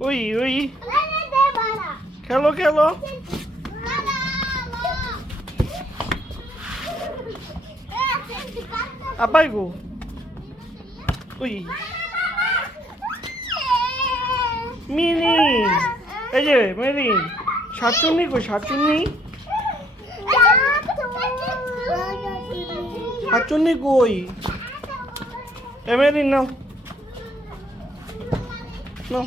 ওই ওই খেলো খেলো আপাই গো ওই মিনি এই যে মেরি সাতচুন্নি কই সাতচুন্নি সাতচুন্নি কই এ মেরি নাও নাও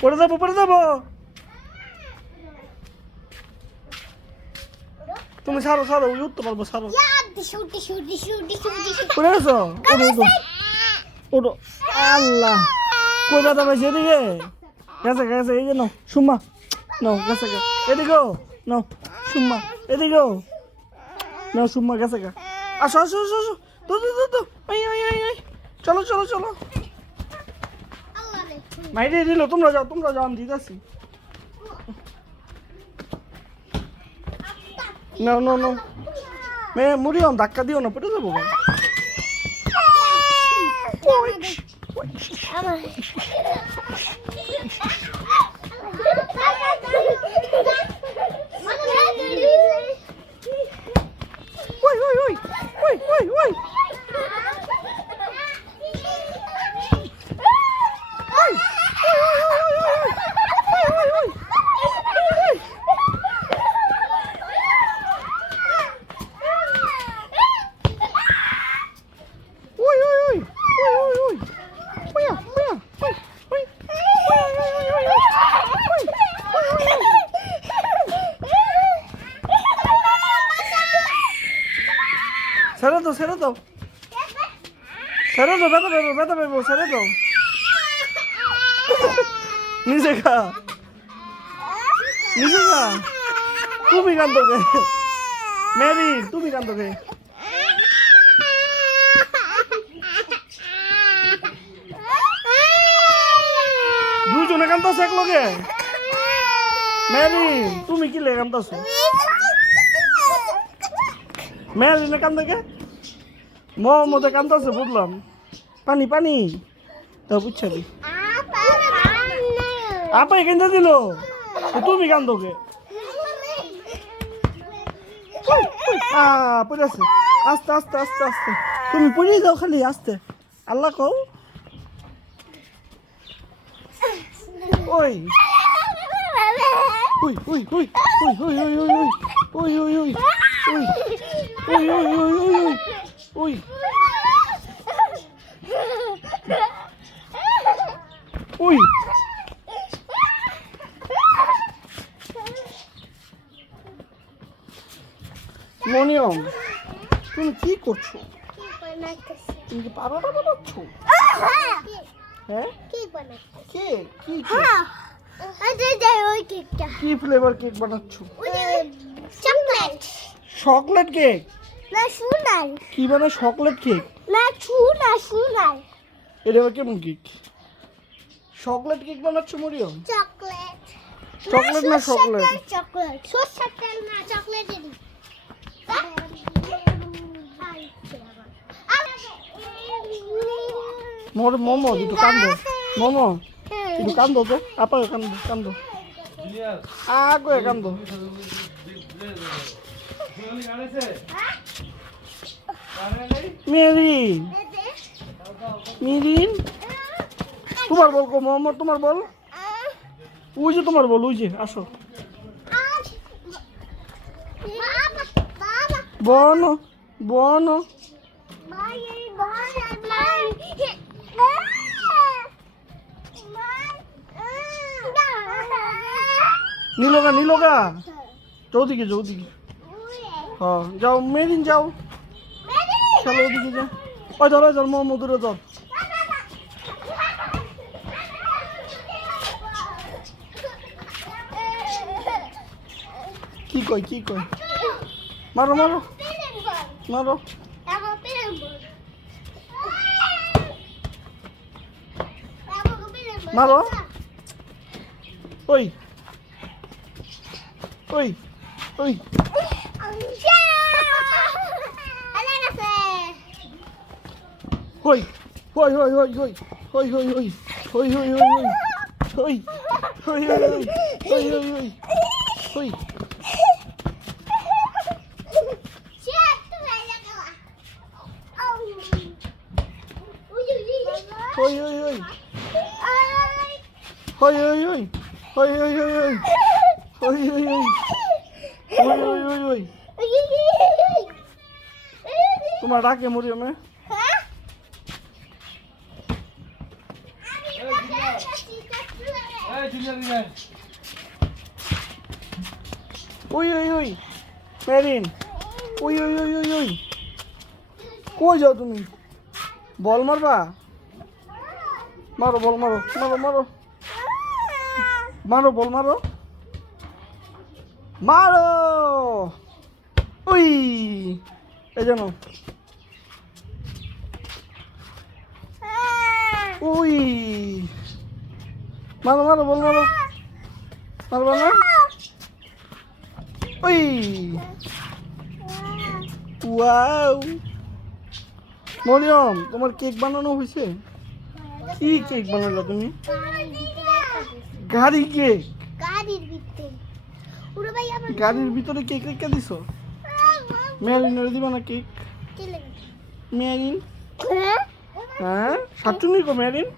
পড়ে যাবো তুমি সারো সারো উঠতে পারবো সারো পড়ে গেছো ওটো আল্লাহ কই ব্যথা পাইছে এদিকে গেছে গেছে এই যে নাও সুম্মা নাও গেছে গা এদিকেও নাও সুম্মা এদিকেও নাও সুম্মা গেছে গা আসো আসো আসো আসো তো আই চলো চলো চলো মাইরে দিল তোমরা যাও আমি দিতেছি নাও নাও নাও মে মুড়িও ধাক্কা দিও না পড়ে যাবো ছেড়ে দাও ব্যথা পাবো ছেড়ে দাও নিজে খা তুমি কান্দোকে মেরি তুমি কান্দোকে দুজনে কান্দাছো এক লগে মেরি তুমি কি লে কান্দাছো মেরি না কান্দোকে মধ্যে কান্দাছে বুঝলাম পানি তো বুঝছি আপা এখানে দিল তুমি কান্দোকে পড়ে আছে আস্তে আস্তে আস্তে আস্তে তুমি পড়ে যাও খালি আস্তে আল্লাহ কও ওই ওই ওই ওই ওই ওই ওই ওই ওই ওই ওই ওই ওই ওই ওই ওই মনিয়ম তুমি কি করছো তুমি কি পাউডার বানাচ্ছ হ্যাঁ কি ফ্লেভার কেক বানাচ্ছ চকলেট কেক কি বানায় চকলেট কেক এটা কেমন কেক চকলেট কেক বানাচ্ছ মরিয়ম চকলেট না চকলেট মোমো একটু কান্দো তো আপা কান্দো আগে কান্দো মেরিন তোমার বল মোমো তোমার বল ওই যে তোমার বল ওই যে আসো বনো নীলগা চৌদিকে হ্যাঁ যাও মেরিন যাও চলো ওদিকে যাও ওই ধর মোমো দূরে ধর কি কয় মারো ওই হই হই হই হই হই হই হই হই হই হই হই হই হই হই হই হই হই হই হই hoi hoi hoi hoi hoi hoi hoi hoi hoi hoi hoi hoi hoi hoi hoi hoi তোমার ডাকে মরিয়মে ওই ওই ওই মেরিন ওই ওই ওই ওই ওই কই যাও তুমি বল মারবা মারো বল মারো মারো মারো মারো বল মারো মারো ওই এই জানো ওই মারো মারো বল মারো মারবা না ওই ওয়াও মরিয়ম তোমার কেক বানানো হয়েছে কি কেক বানালো তুমি গাড়ি কেক গাড়ির ভিতরে কেক রেখে দিছো মেরিনের দিবা না কেক মেরিন হ্যাঁ সাতচুন্নি কো marine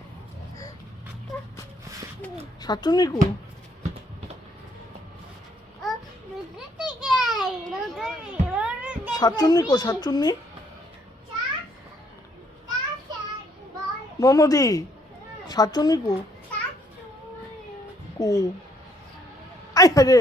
সাতচুন্নি co সাতচুন্নি co সাতচুন্নি মমদি সাতচুন্নি co co I রে